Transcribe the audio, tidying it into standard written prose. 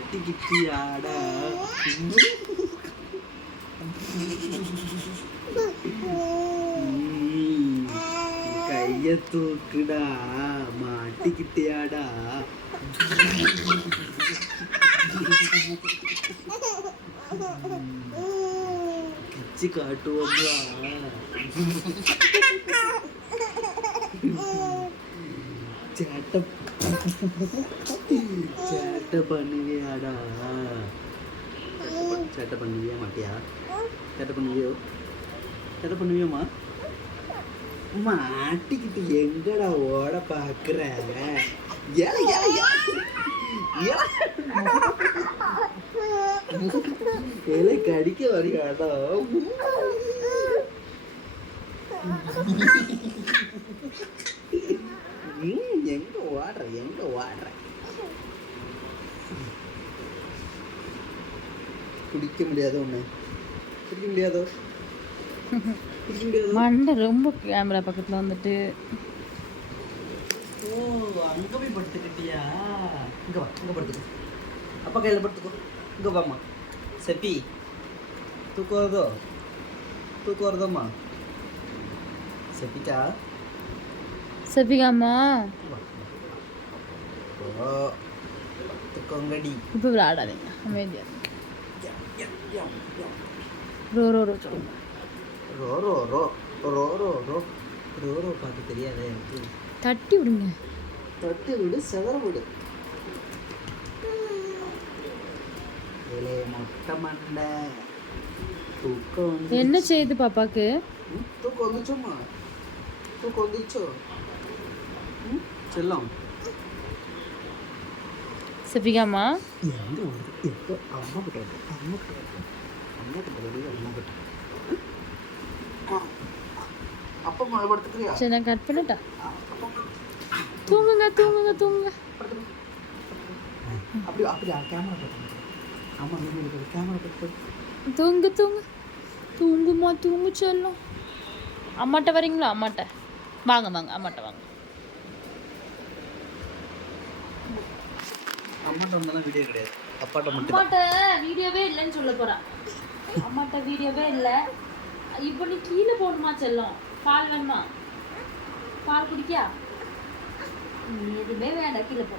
மாட்டிக்கிட்டியாடா கைய தூக்குடா மாட்டிக்கிட்டியாடா கிச்சு காட்டுவோம்லா சேட்டை பண்ணுவியாடா சேட்டை பண்ணுவியா மாட்டியா சேட்டை பண்ணுவியோமா மாட்டிக்கிட்டு எங்கடா ஓட பாக்குற கடிக்க வரியாடா எங்க ஓடுற குடிக்க முடியாதோ ஒண்ணு குடிக்க முடியாதோ மண்டை ரொம்ப கேமரா பக்கத்துல வந்துட்டு ஓ அங்க போய் படுத்துக்கிட்டியா இங்க வா இங்க படுத்துக்கோ அப்பா கையில படுத்துக்கோ இங்க வாமா செப்பி தூக்கம் வருதோம்மா செப்பிக்கா செப்பிகாமா தூக்கங்கடி இப்போ விளையாடாதீங்க அமைதியா ரோ ரோ ரோ சொல்லுங்க row row row row row row row row பார்க்க தெரியாதே எனக்கு தட்டி விடுங்க தட்டி விடு செதற விடு மொட்டை மண்டை தூக்கம் என்ன செய்யுது பாப்பாக்கு தூக்கம் வந்துச்சோம்மா தூக்கம் வந்துச்சோ செல்லம் செப்பிகாமா எங்க வருது எப்போ அம்மா கிட்ட அப்பா மழை படுத்துக்கிறியா சரி நான் கட் பண்ணிட்டா தூங்குங்க அப்படி கேமரா படுத்து ஆமா நீங்க கேமரா படுத்து தூங்கு செல்லும் அம்மாட்ட வரீங்களா அம்மாட்ட வாங்க அம்மாட்ட வாங்க அம்மாட்ட வந்தாலும் வீடியோ கிடையாது அம்மாட்ட வீடியோவே இல்லைன்னு சொல்ல போறேன் அம்மாட்ட வீடியோவே இல்லை இப்போ நீ கீழே போடணுமா செல்லும் பால் வேணுமா பால் குடிக்கியா நீ எதுவுமே வேண்டாம் கீழே போ